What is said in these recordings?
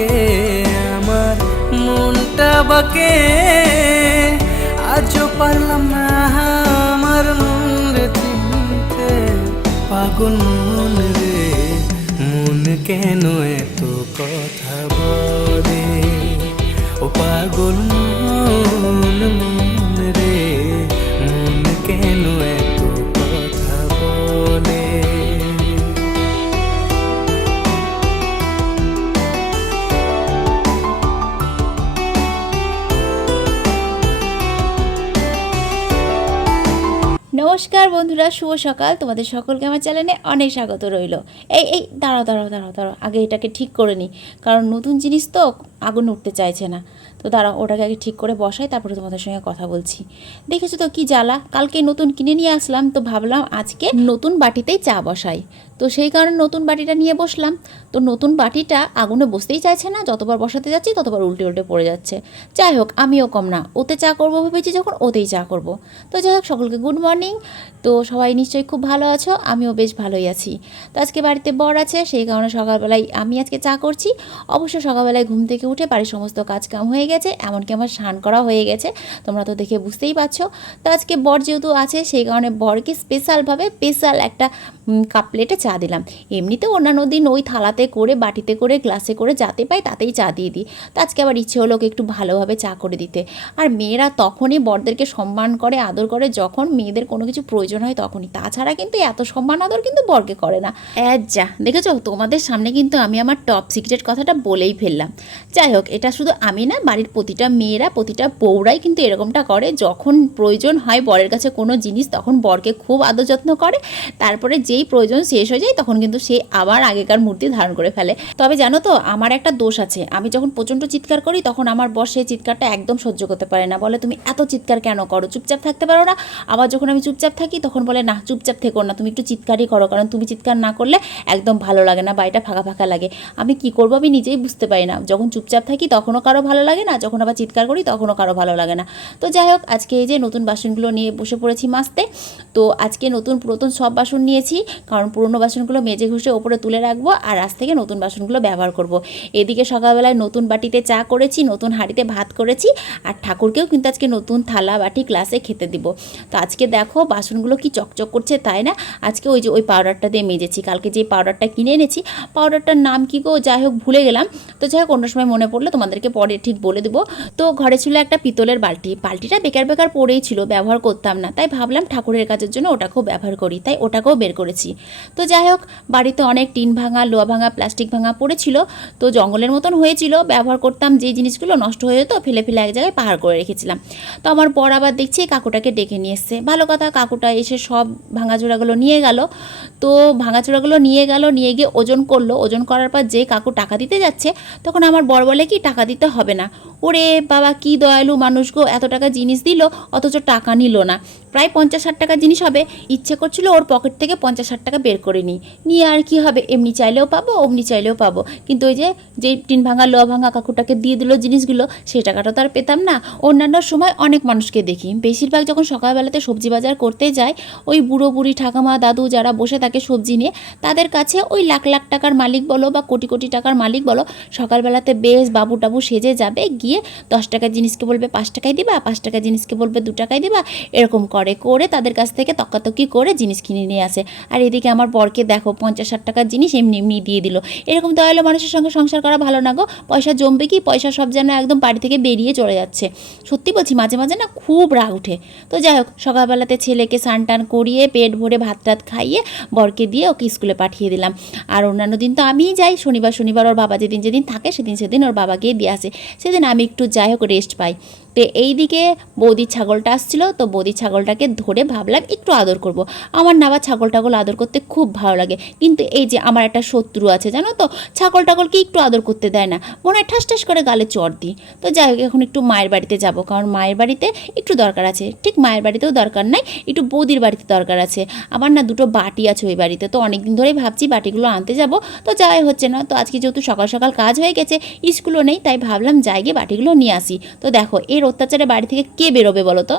থাকে আমার মনটা বাকে। আজও পারলাম না আমার মন চিনতে। পাগল মন রে, মন কেন এত কথা বলে? ও পাগল মন নমস্কার বন্ধুরা, শুভ সকাল। তোমাদের সকলকে আমার চ্যানেলে অনেক স্বাগত রইল। এই এই, দাঁড়াও দাঁড়াও দাঁড়াও দাঁড়াও, আগে এটাকে ঠিক করে নিই। কারণ নতুন জিনিস তো আগুন উঠতে চাইছে না। তো দাঁড়াও ওটাকে আগে ঠিক করে বসাই, তারপরে তোমাদের সঙ্গে কথা বলছি। দেখেছ তো কি জ্বালা? কালকে নতুন কিনে নিয়ে আসলাম, তো ভাবলাম আজকে নতুন বাটিতেই চা বসাই। তো সেই কারণে নতুন বাটিটা নিয়ে বসলাম। তো নতুন বাটিটা আগুনে বসতেই চাইছে না, যতবার বসাতে যাচ্ছি ততবার উল্টে উল্টে পড়ে যাচ্ছে। যাই হোক, আমিও কম না, ওতে চা করব ভেবেছি যখন, ওতেই চা করব। তো যাই হোক, সকলকে গুড মর্নিং। তো সবাই নিশ্চয়ই খুব ভালো আছো, আমিও বেশ ভালোই আছি। তো আজকে বাড়িতে বর আছে, সেই কারণে সকালবেলায় আমি আজকে চা করছি। অবশ্য সকালবেলায় ঘুম থেকে উঠে বাড়ির সমস্ত কাজ কাম হয়ে গেছে, এমনকি আমার স্নান করা হয়ে গেছে। তোমরা তো দেখে বুঝতেই পারছ। তো আজকে বর যেহেতু আছে, সেই কারণে বরকে স্পেশালভাবে স্পেশাল একটা কাপ প্লেটে চা দিলাম। এমনিতে অন্যান্য দিন ওই থালাতে করে, বাটিতে করে গ্লাসে করে যাতে পাই তাতেই চা দিয়ে দিই। তো আজকে আবার ইচ্ছে হলো একটু ভালোভাবে চা করে দিতে। আর মেয়েরা তখনই বরদেরকে সম্মান করে, আদর করে। যখন মেয়েদের কোনো কিছু প্রয়োজন হয় তখনই। তাছাড়া কিন্তু এত সম্মান, আদর কিন্তু বরকে করে না। যা। দেখেছ? তোমাদের সামনে কিন্তু আমি আমার টপ সিক্রেট কথাটা বলেই ফেললাম। যাই হোক, এটা শুধু আমি না বাড়ির প্রতিটা মেয়েরা, প্রতিটা বউরাই কিন্তু এরকমটা করে। যখন প্রয়োজন হয় বরের কাছে কোনো জিনিস, তখন বরকে খুব আদর যত্ন করে। তারপরে যেই প্রয়োজন শেষ হয়ে যায়, তখন কিন্তু সে আবার আগেকার মূর্তি ধারণ করে ফেলে। তবে জানো তো, আমার একটা দোষ আছে। আমি যখন প্রচণ্ড চিৎকার করি, তখন আমার বর সেই চিৎকারটা একদম সহ্য করতে পারে না। বলে, তুমি এত চিৎকার কেন করো? চুপচাপ থাকতে পারো না? আবার যখন আমি চুপচাপ থাকি, তখন বলে, না, চুপচাপ থেকো না। তুমি একটু চিৎকারই করো। কারণ তুমি চিৎকার না করলে একদম ভালো লাগে না বাড়িটা ফাঁকা ফাঁকা লাগে। আমি কি করব? আমি নিজেই বুঝতে পারি না। যখন চুপচাপ থাকি, তখনও কারও ভালো লাগে না। যখন আবার চিৎকার করি তখনও কারও ভালো লাগে না। তো যাই হোক, আজকে এই যে নতুন বাসনগুলো নিয়ে বসে পড়েছি মাজতে, তো আজকে নতুন পুরাতন সব বাসন নিয়েছি, কারণ পুরনো বাসনগুলো মেজে ঘুষে ওপরে তুলে রাখব আর আজ থেকে নতুন বাসনগুলো ব্যবহার করব। এদিকে সকালবেলায় নতুন বাটিতে চা করেছি, নতুন হাঁড়িতে ভাত করেছি আর ঠাকুরকেও কিন্তু আজকে নতুন থালা বাটি গ্লাসে খেতে দিব। তো আজকে দেখো বাসনগুলো কি চকচক করছে তাই না? আজকে ওই যে ওই পাউডারটা দিয়ে মেজেছি, কালকে যে পাউডারটা কিনে এনেছি, পাউডারটার নাম কি গো? যাই হোক, ভুলে গেলাম। তো যাই হোক, অন্য সময় মনে পড়লে তোমাদেরকে পরে ঠিক বলে দেবো। তো ঘরে ছিল একটা পিতলের বালতি। বালতিটা বেকার বেকার পড়েই ছিল, ব্যবহার করতাম না। তাই ভাবলাম ঠাকুরের কাজের জন্য ওটাকেও ব্যবহার করি, তাই ওটাকেও বের করেছি। তো যাই হোক, বাড়িতে অনেক টিন ভাঙা লোহা ভাঙা, প্লাস্টিক ভাঙা পড়েছিল। তো জঙ্গলের মতন হয়েছিল, ব্যবহার করতাম যে জিনিসগুলো নষ্ট হয়ে যেত, ফেলে ফেলে এক জায়গায় পাহাড় করে রেখেছিলাম। তো আমার পর আবার দেখছি কাকুটাকে ডেকে নিয়ে এসছে। ভালো কথা, কাকুটা এসে সব ভাঙাচোরাগুলো নিয়ে গেল। তো ভাঙাচোরাগুলো নিয়ে গেল, নিয়ে গিয়ে ওজন করল। ওজন করার পর যে কাকু টাকা দিতে যাচ্ছে, তখন আমার বর বলে কি, টাকা দিতে হবে না। ওরে বাবা কি দয়ালু মানুষ গো এত টাকা জিনিস দিল অথচ টাকা নিল না। প্রায় পঞ্চাশ ষাট টাকার জিনিস হবে। ইচ্ছে করছিল ওর পকেট থেকে পঞ্চাশ ষাট টাকা বের করে নিই। নিয়ে আর কি হবে? এমনি চাইলেও পাবো, অমনি চাইলেও পাবো। কিন্তু ওই যে, যেই টিন ভাঙা লোয়া ভাঙা কাকুটাকে দিয়ে দিল জিনিসগুলো সেই টাকাটা তো আর পেতাম না। অন্যান্য সময় অনেক মানুষকে দেখি। বেশিরভাগ যখন সকালবেলাতে সবজি বাজার করতে যায়, ওই বুড়ো বুড়ি ঠাকামা, দাদু যারা বসে থাকে সবজি নিয়ে, তাদের কাছে ওই লাখ লাখ টাকার মালিক বলো বা কোটি কোটি টাকার মালিক বলো, সকালবেলাতে বেশ বাবু টাবু সেজে যাবে, গিয়ে দশ টাকার জিনিসকে বলবে পাঁচ টাকায় দিবা, পাঁচ টাকার জিনিসকে বলবে দু টাকায় দিবা, এরকম করে। করে তাদের কাছ থেকে তকাতকি করে জিনিস কিনে নিয়ে আসে। আর এদিকে আমার বরকে দেখো পঞ্চাশ ষাট টাকার জিনিস এমনি এমনি দিয়ে দিল। এরকম দয়ালু মানুষের সঙ্গে সংসার করা ভালো না গো। পয়সা জমবে কি? পয়সা সব যেন একদম বাড়ি থেকে বেরিয়ে চলে যাচ্ছে। সত্যি বলছি, মাঝে মাঝে না খুব রাগ উঠে। তো যাই হোক, সকালবেলাতে ছেলেকে স্নান টান করিয়ে, পেট ভরে ভাত টাত খাইয়ে বরকে দিয়ে ওকে স্কুলে পাঠিয়ে দিলাম। আর অন্যান্য দিন তো আমিই যাই। শনিবার শনিবার ওর বাবা যেদিন যেদিন থাকে, সেদিন সেদিন ওর বাবা গিয়ে দিয়ে আসে। সেদিন আমি একটু যাই হোক রেস্ট পাই। তো এই দিকে বৌদির ছাগলটা আসছিল। তো বৌদির ছাগলটাকে ধরে ভাবলাম একটু আদর করব। আমার না আবার ছাগল টাগল আদর করতে খুব ভালো লাগে। কিন্তু এই যে আমার একটা শত্রু আছে, জানো তো? ছাগল টাগলকে একটু আদর করতে দেয় না। মনে হয় ঠাস ঠাস করে গালে চর দিই। তো যাই হোক, এখন একটু মায়ের বাড়িতে যাব। কারণ মায়ের বাড়িতে একটু দরকার আছে। ঠিক মায়ের বাড়িতেও দরকার নাই, একটু বৌদির বাড়িতে দরকার আছে। আমার না দুটো বাটি আছে ওই বাড়িতে। তো অনেকদিন ধরেই ভাবছি বাটিগুলো আনতে যাব। তো যাই হচ্ছে না, তো আজকে যেহেতু সকাল সকাল কাজ হয়ে গেছে, স্কুলও নেই, তাই ভাবলাম যাই গিয়ে বাটিগুলো নিয়ে আসি। তো দেখো, এর অত্যাচারে বাড়ি থেকে কে বেরোবে বলো তো?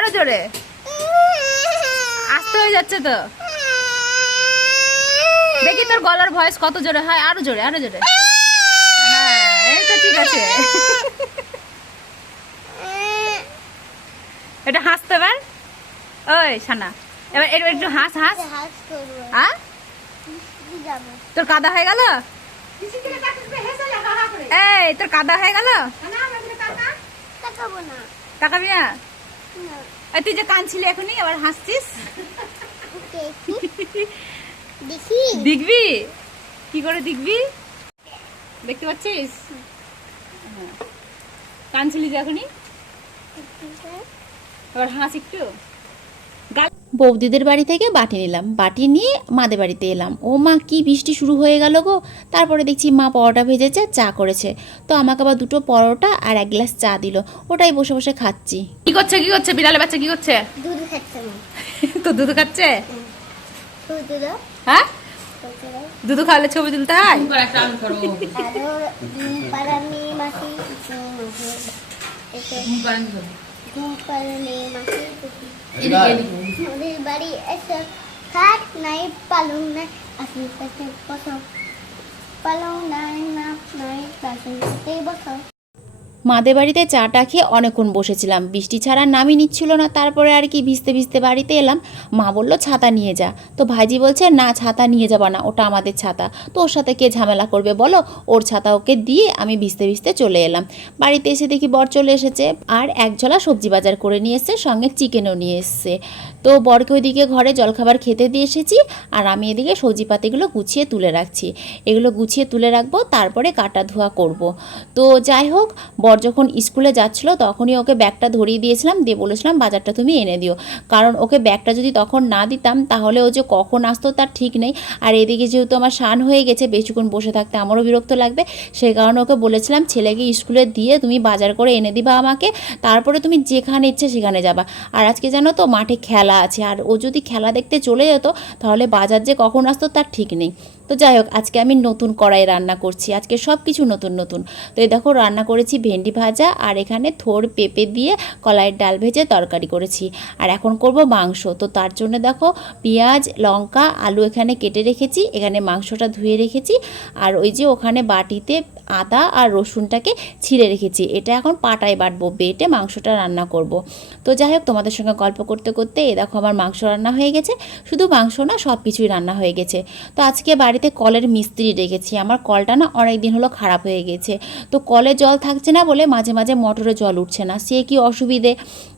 আরও জোরে। আসতে হয়ে যাচ্ছে তো। দেখি তোর গলার ভয়েস কত জোরে হয় আরও জোরে আরও জোরে। হ্যাঁ এই তো ঠিক আছে। এটা হাসতে এবার ওই সানা। এবার এবার একটু হাস হাস। যাব তোর কাদা হয়ে গেল? এই তোর কাদা হয়ে গেল? তাকাবো না? তুই যে কাঁদছিলি এখনই আবার হাসছিস? দেখবি? কি করে দেখবি? দেখতে পাচ্ছিস? হ্যাঁ। কাঁদছিলি যে এখনই? আবার হাস একটু। বৌদিদের বাড়ি থেকে বাটি নিলাম। বাটি নিয়ে মাদের বাড়িতে এলাম। ও মা কি বৃষ্টি শুরু হয়ে গেল গো। তারপরে দেখছি মা পরোটা ভেজেছে চা করেছে। তো আমাকে আবার দুটো পরোটা আর এক গ্লাস চা দিল। ওটাই বসে বসে খাচ্ছি। কি করছে কি করছে? বিড়ালে বাচ্চা কি করছে? দুধ খাচ্ছে তো দুধ খাচ্ছে? দুধ হ্যাঁ? দুধ খাওয়ালে ছবি তুলতে হয়? ঘুম মাসি ওদের বাড়ি এসে খাট নাই পালং নাই আসি কাছে বসো পালং নাই না নাই পাশে সাথে বসো মাদের বাড়িতে চাটা খেয়ে অনেকক্ষণ বসেছিলাম। বৃষ্টি ছাড়া নামই নিচ্ছিল না। তারপরে আর কি ভিজতে ভিজতে বাড়িতে এলাম। মা বলল, ছাতা নিয়ে যা। তো ভাইজি বলছে, না, ছাতা নিয়ে যাবা না। ওটা আমাদের ছাতা। তো ওর সাথে কে ঝামেলা করবে বলো? ওর ছাতা ওকে দিয়ে আমি ভিজতে ভিজতে চলে এলাম। বাড়িতে এসে দেখি বর চলে এসেছে। আর এক ঝোলা সবজি বাজার করে নিয়ে এসছে, সঙ্গে চিকেনও নিয়ে এসছে। তো বরকে ওইদিকে ঘরে জলখাবার খেতে দিয়ে এসেছি। আর আমি এদিকে সবজিপাতিগুলো গুছিয়ে তুলে রাখছি। এগুলো গুছিয়ে তুলে রাখব, তারপরে কাটা ধোয়া করব। তো যাই হোক, বর যখন স্কুলে যাচ্ছিল, তখনই ওকে ব্যাগটা ধরিয়ে দিয়েছিলাম। দিয়ে বলেছিলাম, বাজারটা তুমি এনে দিও। কারণ ওকে ব্যাগটা যদি তখন না দিতাম, তাহলে ও যে কখন আসতো তার ঠিক নেই। আর এদিকে যেহেতু আমার শান হয়ে গেছে, বেশিক্ষণ বসে থাকতে আমারও বিরক্ত লাগবে। সেই কারণে ওকে বলেছিলাম, ছেলেকে স্কুলে দিয়ে তুমি বাজার করে এনে দিবা আমাকে। তারপরে তুমি যেখানে ইচ্ছে সেখানে যাবা। আর আজকে জানো তো, মাঠে খেলা আছে। আর ও যদি খেলা দেখতে চলে যেত, তাহলে বাজার যে কখন আসতো তার ঠিক নেই। তো যাই হোক, আজকে আমি নতুন কড়াই রান্না করছি। আজকে সব কিছু নতুন নতুন। তো এই দেখো, রান্না করেছি ভেন্ডি ভাজা আর এখানে থোর, পেঁপে দিয়ে কলাইয়ের ডাল ভেজে তরকারি করেছি। আর এখন করব মাংস। তো তার জন্য দেখো, পেঁয়াজ, লঙ্কা, আলু এখানে কেটে রেখেছি। এখানে মাংসটা ধুয়ে রেখেছি। আর ওই যে ওখানে বাটিতে আদা আর রসুনটাকে ছিঁড়ে রেখেছি। এটা এখন পাটায় বাটবো, বেটে মাংসটা রান্না করব। তো যাই হোক, তোমাদের সঙ্গে গল্প করতে করতে এ দেখো আমার মাংস রান্না হয়ে গেছে। শুধু মাংস না সব কিছুই রান্না হয়ে গেছে। তো আজকে বাড়িতে কলের মিস্ত্রি রেখেছি আমার কলটা না অনেক দিন হলো খারাপ হয়ে গেছে। তো কলে জল থাকছে না বলে মাঝে মাঝে মোটরে জল উঠছে না। সে কি অসুবিধে?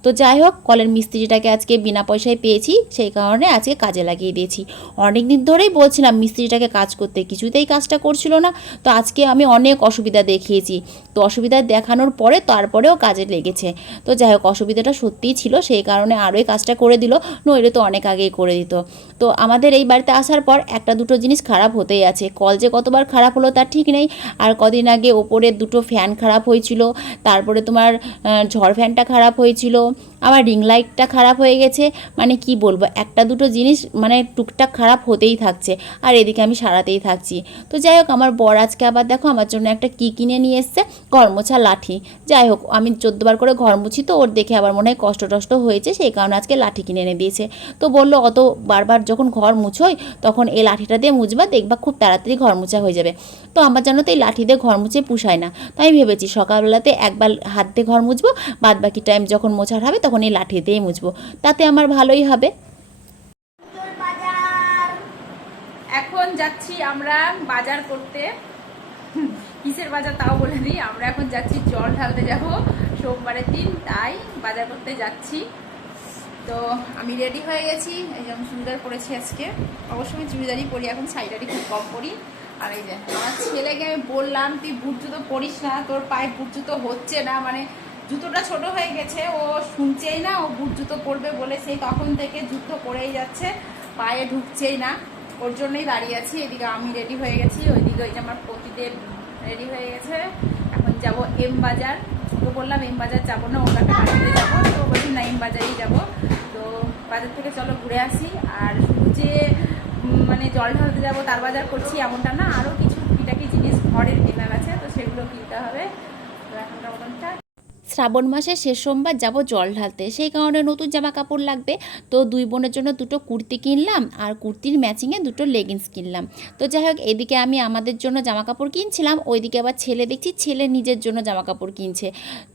তো যাই হোক, কলের মিস্ত্রিটাকে আজকে বিনা পয়সায় পেয়েছি, সেই কারণে আজকে কাজে লাগিয়ে দিয়েছি। অনেক দিন ধরেই বলছিলাম মিস্ত্রিটাকে কাজ করতে, কিছুতেই কাজটা করছিল না। তো আজকে আমি অনেক অসুবিধা দেখিয়েছি। তো অসুবিধা দেখানোর পরে তারপরেও কাজে লেগেছে। তো যাই হোক, অসুবিধাটা সত্যিই ছিল, সেই কারণে আরোই কাজটা করে দিল, নইলে তো অনেক আগেই করে দিত। তো আমাদের এই বাড়িতে আসার পর একটা দুটো জিনিস খারাপ হতেই আছে। কল যে কতবার খারাপ হলো তার ঠিক নেই। আর কদিন আগে ওপরে দুটো ফ্যান খারাপ হয়েছিল। তারপরে তোমার ঝড় ফ্যানটা খারাপ হয়েছিল। আমার রিং লাইটটা খারাপ হয়ে গেছে মানে কি বলব? একটা দুটো জিনিস মানে টুকটাক খারাপ হতেই থাকছে। আর এদিকে আমি সারাতেই থাকছি। তো যাই হোক, আমার বর আজকে আবার দেখো আমার জন্য একটা কি কিনে নিয়ে এসছে? ঘর মোছা লাঠি। যাই হোক, আমি চোদ্দবার করে ঘর মুছি তো, ওর দেখে আবার মনে হয় কষ্ট টষ্ট হয়েছে, সেই কারণে আজকে লাঠি কিনে এনে দিয়েছে। তো বলল, অত বারবার যখন ঘর মুছোই, তখন এই লাঠিটা দিয়ে মুছবা, দেখবা খুব তাড়াতাড়ি ঘর মোছা হয়ে যাবে। তো আমার জানো তো এই লাঠি দিয়ে ঘর মুছে পুষায় না। তাই ভেবেছি সকালবেলাতে একবার হাত দিয়ে ঘর মুছবো বাদ বাকি টাইম যখন মোছার হবে তখন এই লাঠি দিয়েই মুছবো। তাতে আমার ভালোই হবে। এখন যাচ্ছি আমরা বাজার করতে। কিসের বাজার তাও বলে দিই আমরা এখন যাচ্ছি জল ঢালতে যাব। সোমবারের দিন তাই বাজার করতে যাচ্ছি। তো আমি রেডি হয়ে গেছি। এই যেমন সুন্দর পরেছি আজকে। অবশ্যই আমি চুড়িদারই পরি, এখন শাড়িটারি খুব কম পরি। আর এই যে আমার ছেলেকে আমি বললাম, তুই বুট জুতো পরিস না, তোর পায়ে বুট জুতো হচ্ছে না। মানে জুতোটা ছোট হয়ে গেছে, ও শুনছেই না, ও বুট জুতো পরবে বলে সেই তখন থেকে জুতো পরেই যাচ্ছে, পায়ে ঢুকছেই না। ওর জন্যই দাঁড়িয়ে আছি, এদিকে আমি রেডি হয়ে গেছি, ওইদিকে ওই যে আমার প্রতিদেব রেডি হয়ে গেছে। এখন যাব এম বাজার। তো বললাম এম বাজার যাব না ওটাকে বাড়িতে যাব, তো বলছি না এম বাজারেই যাব। তো বাজার থেকে চলো ঘুরে আসি। আর শুধু যে মানে জল ঢালতে যাব, তার বাজার করছি এমনটা না আরও কিছু টুকিটাকি জিনিস ঘরের কেনার আছে, তো সেগুলো কিনতে হবে। শ্রাবণ মাসের শেষ সোমবার যাব জল ঢালতে। সেই কারণে নতুন জামা কাপড় লাগবে। তো দুই বোনের জন্য দুটো কুর্তি কিনলাম আর কুর্তির ম্যাচিংয়ে দুটো লেগিংস কিনলাম। তো যাই হোক, এদিকে আমি আমাদের জন্য জামা কাপড় কিনছিলাম। ওইদিকে আবার ছেলে দেখছি, ছেলে নিজের জন্য জামা কাপড় কিনছে।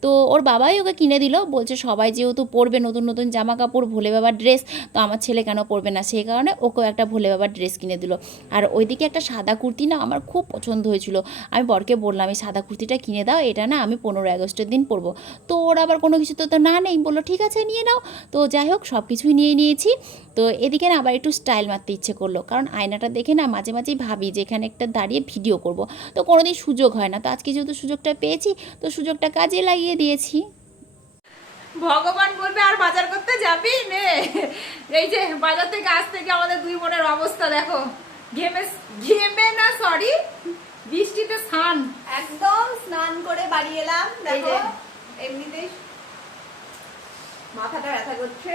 তো ওর বাবাই ওকে কিনে দিল। বলছে সবাই যেহেতু পরবে নতুন নতুন জামা কাপড় ভোলে বাবার ড্রেস, তো আমার ছেলে কেন পরবে না? সেই কারণে ওকেও একটা ভোলে বাবার ড্রেস কিনে দিল। আর ওইদিকে একটা সাদা কুর্তি না আমার খুব পছন্দ হয়েছিল। আমি বরকে বললাম, এই সাদা কুর্তিটা কিনে দাও, এটা না আমি পনেরো আগস্টের দিন পরবো। তো ওর আবার কোনো কিছু তো তো না নেই। বলল ঠিক আছে নিয়ে নাও। তো যাই হোক সব কিছুই নিয়ে নিয়েছি। তো এদিকে না আবার একটু স্টাইল মারতে ইচ্ছে করল। কারণ আয়নাটা দেখে না মাঝে মাঝেই ভাবি যে এখানে একটা দাঁড়িয়ে ভিডিও করব। তো কোনোদিন সুযোগ হয় না। তো আজকে যেহেতু সুযোগটা পেয়েছি তো সুযোগটা কাজে লাগিয়ে দিয়েছি। ভগবান বলবে আর বাজার করতে যাবি নে? এই যে বাজার থেকে আজ থেকে আমাদের দুই বোনের অবস্থা দেখো। ঘেমে ঘেমে না সরি বৃষ্টিতে স্নান। একদম স্নান করে বাড়ি এলাম দেখো। এমনিতেই মাথাটা ব্যথা করছে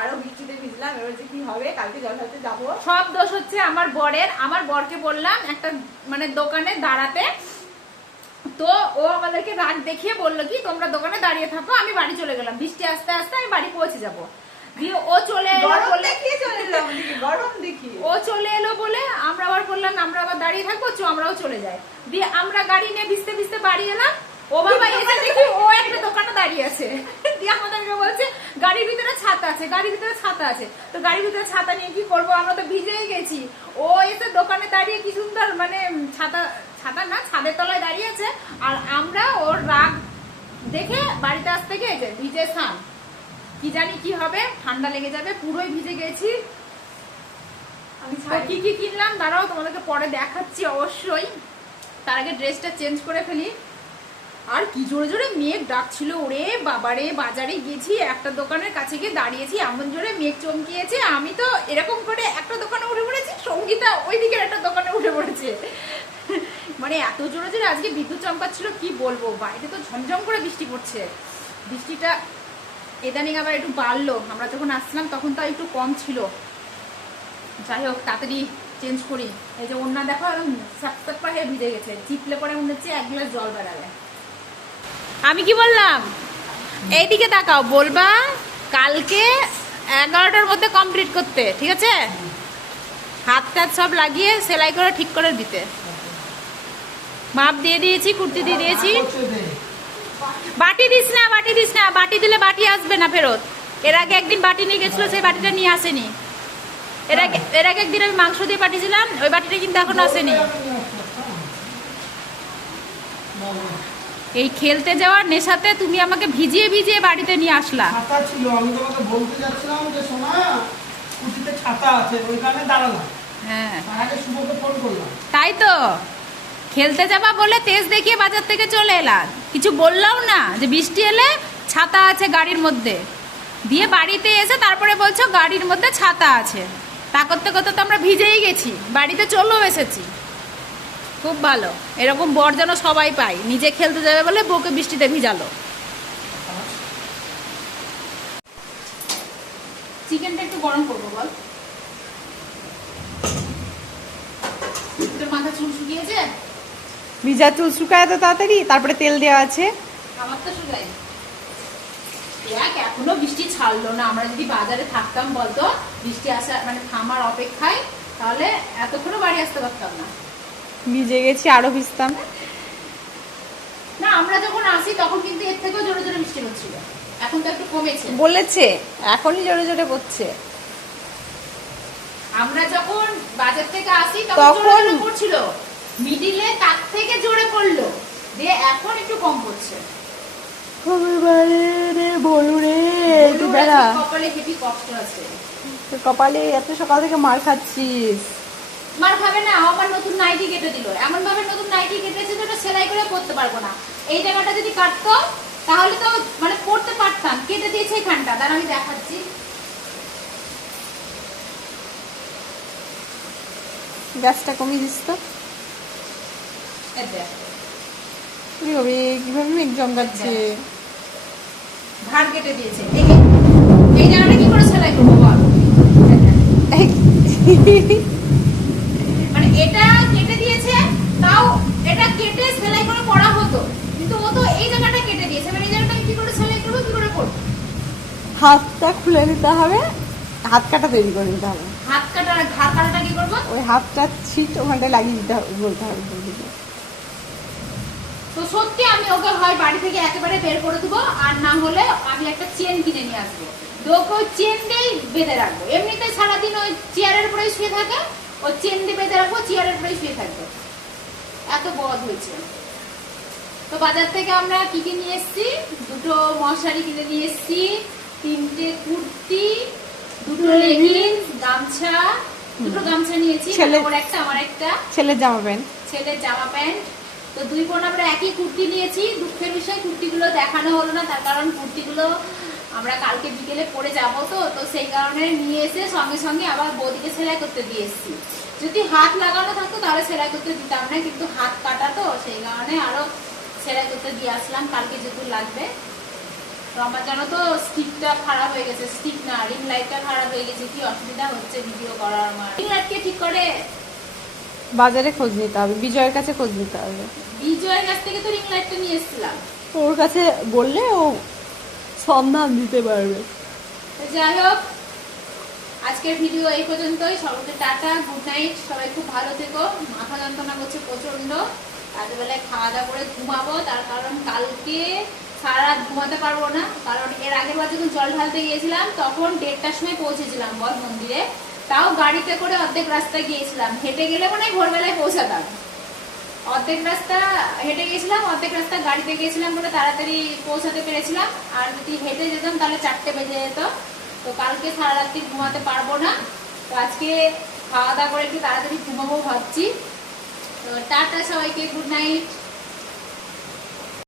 আরও বৃষ্টিতে ভিজলাম এবার যে কি হবে কালকে জল ঢালতে সব দোষ হচ্ছে আমার বরের আমার বরকে বললাম একটা মানে দোকানে দাঁড়াতে। তো ও আমাদেরকে রাগ দেখিয়ে বলল কি তোমরা দোকানে দাঁড়িয়ে থাকো আমি বাড়ি চলে গেলাম। বৃষ্টি আস্তে আস্তে আমি বাড়ি পৌঁছে যাব। দিয়ে ও চলে এলো বলে গরম দেখিয়ে। ও চলে এলো বলে আমরা আবার বললাম আমরা আবার দাঁড়িয়ে থাকব চো আমরাও চলে যাই। দিয়ে আমরা গাড়ি নিয়ে ভিজতে ভিজতে বাড়ি এলাম। ও বাবা এসে দেখি ও একটা দোকানে দাঁড়িয়ে আছে। দিয়ে আমাদেরকে বলছে গাড়ির ভিতরে ছাতা আছে গাড়ির ভিতরে ছাতা আছে। তো গাড়ির ভিতরে ছাতা নিয়ে কি করব? আমরা তো ভিজেই গেছি। ও এসে দোকানে দাঁড়িয়ে কি সুন্দর মানে ছাতা ছাতা না ছাদের তলায় দাঁড়িয়ে আছে। আর আমরা ওর রাগ দেখে বাড়িতে আসতে ভিজে স্নান। কি জানি কি হবে ঠান্ডা লেগে যাবে পুরোই ভিজে গেছি। কি কি কিনলাম? দাঁড়াও তোমাদেরকে পরে দেখাচ্ছি অবশ্যই। তার আগে ড্রেসটা চেঞ্জ করে ফেলি। আর কি জোরে জোরে মেঘ ডাকছিল, ওরে বাবারে, বাজারে গেছি, একটা দোকানের কাছে গিয়ে দাঁড়িয়েছি, এমন জোরে মেঘ চমকিয়েছে, আমি তো এরকম করে একটা দোকানে উঠে পড়েছি, সঙ্গীতা ওই দিকের একটা দোকানে উঠে পড়েছে। মানে এত জোরে জোরে আজকে বিদ্যুৎ চমকাচ্ছিল, কি বলব? বাইরে তো ঝমঝম করে বৃষ্টি পড়ছে। বৃষ্টিটা এদানিং আবার একটু বাড়লো, আমরা যখন আসলাম তখন তো একটু কম ছিল। যাই হোক, তাড়াতাড়ি চেঞ্জ করি। এই যে অন্য দেখো সাপ হয়ে ভিজে গেছে। চিপলে পরে মনে হচ্ছে এক গ্লাস জল বেড়াবে। আমি কি বললাম? এইদিকে তাকাও, বলবা কালকে এগারোটার মধ্যে কমপ্লিট করতে, ঠিক আছে? হাত টাত সব লাগিয়ে সেলাই করে ঠিক করে দিতে। মাপ দিয়ে দিয়েছি, কুর্তি দিয়ে দিয়েছি। বাটি দিস না, বাটি দিস না, বাটি দিলে বাটি আসবে না ফেরত। এর আগে একদিন বাটি নিয়ে গেছিল, সেই বাটিটা নিয়ে আসেনি। এর আগে এর আগে একদিন আমি মাংস দিয়ে পাঠিয়েছিলাম, ওই বাটিটা কিন্তু এখন আসেনি। এই খেলতে যাওয়ার নেশাতে তুমি আমাকে ভিজিয়ে ভিজিয়ে বাড়িতে নিয়ে আসলা। ছাতা ছিল আমি তোমাকে বলতে যাচ্ছিলাম যে সোনা ছাতা আছে ওই কারণে দাঁড়ালাম হ্যাঁ আগে শুভকে ফোন করলাম। তাই তো। খেলতে যাবা বলে তেজ দেখিয়ে বাজার থেকে চলে এলাম কিছু বললাম না যে বৃষ্টি এলে ছাতা আছে গাড়ির মধ্যে। দিয়ে বাড়িতে এসে তারপরে বলছো গাড়ির মধ্যে ছাতা আছে। তা করতে করতে তো আমরা ভিজেই গেছি। বাড়িতে চলেও এসেছি। খুব ভালো। এরকম বর যেন সবাই পাই নিজে খেলতে যাবে বলে বউকে বৃষ্টিতে ভিজালো। চিকেনটা একটু গরম করব বল। তোর মাথা চুল শুকিয়েছে? ভিজা চুল শুকায় তো তাড়াতাড়ি তারপরে তেল দেওয়া আছে। আমার তো শুকাই দেখ এখনও বৃষ্টি ছাড়লো না। আমরা যদি বাজারে থাকতাম বলতো বৃষ্টি আসা মানে থামার অপেক্ষায় তাহলে এতক্ষণও বাড়ি আসতে পারতাম না। ভিজে গেছি আরও ভিজতাম। না আমরা যখন আসি তখন কিন্তু এর থেকেও জোরে জোরে বৃষ্টি হচ্ছিল। এখন তো একটু কমেছে। বলেছে এখনই জোরে জোরে পড়ছে আমরা যখন বাজার থেকে আসি তখন পড়ছিল মিডিলে তার থেকে জোরে পড়ল দিয়ে এখন একটু কম পড়ছে কষ্ট আছে। কপালে এত সকাল থেকে মার খাচ্ছিস। মার খাবে না আমার নতুন নাইটি কেটে দিল। এমন ভাবে নতুন নাইটি কেটেছে ওটা সেলাই করে পরতে পারব না। এই জায়গাটা যদি কাটতো তাহলে তো মানে পড়তে পারতাম। কেটে দিয়েছে এখানটা। তার আমি দেখাচ্ছি। গ্যাসটা কমিয়ে দিস তো। এই দেখ, কি হবে কীভাবে মেঘ জমকাচ্ছে। ধার কেটে দিয়েছে। এই জায়গাটা কি করে সেলাই করব বল এই দেখ। মানে এটা কেটে দিয়েছে তাও এটা কেটে সেলাই করে পড়া হতো কিন্তু ও তো এই জায়গাটা কেটে দিয়েছে মানে এই জায়গাটা আমি কি করে হাতটা খুলে নিতে হবে হাত কাটা তৈরি করে নিতে হবে। হাত কাটা ঘাড় কাটাটা কি করব? ওই হাতটা ছিট ওখানটায় লাগিয়ে দিতে হবে বলতে হবে। তো সত্যি আমি ওকে হয় বাড়ি থেকে একেবারে বের করে দেবো আর না হলে আমি একটা চেন কিনে নিয়ে আসব। ওকে ওই চেন দিয়েই বেঁধে রাখব। এমনিতে সারাদিন ওই চেয়ারের উপরেই শুয়ে থাকে ওই চেন দিয়ে বেঁধে রাখব চেয়ারের উপরেই শুয়ে থাকবে। এত বদ হয়েছে। তো বাজার থেকে আমরা কি কি নিয়ে এসেছি? দুটো মশারি কিনে নিয়ে এসেছি তিনটে কুর্তি দুটো লেগিংস গামছা দুটো গামছা নিয়েছি ওর একটা আমার একটা। ছেলের জামা প্যান্ট। ছেলের জামা প্যান্ট। তো দুই বোন আমরা একই কুর্তি নিয়েছি দুঃখের বিষয় কুর্তিগুলো দেখানো হলো না তার কারণ কুর্তিগুলো আমরা কালকে বিকেলে পরে যাব তো তো সেই কারণে নিয়ে এসে সঙ্গে সঙ্গে আবার বৌদিকে সেলাই করতে দিয়ে এসেছি। যদি হাত লাগানো থাকতো তাহলে সেলাই করতে দিতাম না কিন্তু হাত কাটা তো সেই কারণে আরও সেলাই করতে দিয়ে আসলাম কালকে যেহেতু লাগবে। তো আমার জানো তো স্টিকটা খারাপ হয়ে গেছে স্টিক না রিং লাইটটা খারাপ হয়ে গেছে কি অসুবিধা হচ্ছে ভিডিও করার আমার? রিং লাইটকে ঠিক করে? বাজারে খোঁজ নিতে হবে বিজয়ের কাছে খোঁজ নিতে হবে। বিজয়ের কাছ থেকে তো রিং লাইটটা নিয়ে এসেছিলাম। ওর কাছে বললে ও সন্ধান দিতে পারবে। যাই হোক আজকের ভিডিও এই পর্যন্তই। সবাইকে টাটা গুড নাইট সবাই খুব ভালো থেকো। মাথা যন্ত্রণা করছে প্রচণ্ড রাতবেলায় খাওয়া দাওয়া করে ঘুমাবো তার কারণ কালকে সারা রাত ঘুমাতে পারব না। কারণ এর আগের বার যখন জল ঢালতে গিয়েছিলাম, তখন দেড়টার সময় পৌঁছেছিলাম বল মন্দিরে। তাও গাড়িতে করে অর্ধেক রাস্তা গিয়েছিলাম। হেঁটে গেলে মনে হয় ভোরবেলায় পৌঁছাতাম। অর্ধেক রাস্তা হেঁটে গেছিলাম অর্ধেক রাস্তা গাড়িতে গিয়েছিলাম বলে তাড়াতাড়ি পৌঁছাতে পেরেছিলাম। আর যদি হেঁটে যেতাম তাহলে চারটে বেজে যেত। তো কালকে সারা রাত্রি ঘুমাতে পারব না। তো আজকে খাওয়া দাওয়া করে একটু তাড়াতাড়ি ঘুমাবো ভাবছি। তো টাটা সবাইকে, গুড নাইট।